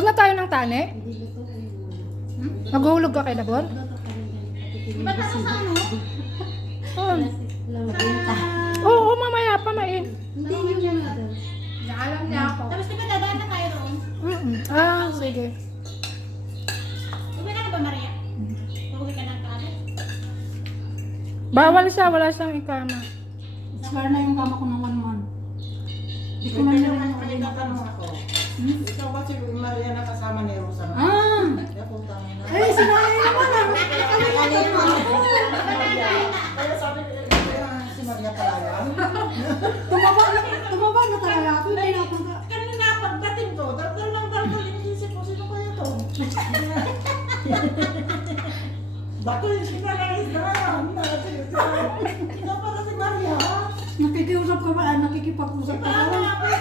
Huwag na tayo ng tani. Maghuhulog ka kay Labor? Ba't ako sa ano? Oo, mamaya pa main. Hindi yun na. Alam niya ako. Tapos di ba dadaan na tayo roon? Sige. Uwi ka na ba, Maria? Uwi ka ng kami? Bawal siya, wala siyang ikama. Scar na yung kama ko ng 1 month. Di ko na May tatanong ako. Ikaw ba si Maria na kasama ni Rosa? Kaya punta mo na. Eh, sinanay naman ah. Kaya sabi ko, kaya si Maria pala yan. Tumaba na talaga ako. Hindi na ako Kanina pagdating ko, daldal lang daldal, inisip ko, sino kaya to? Bato yung sinanay na. Ikaw pala si Maria. nakikiusap ka ba? Nakikipag-usap ka ba?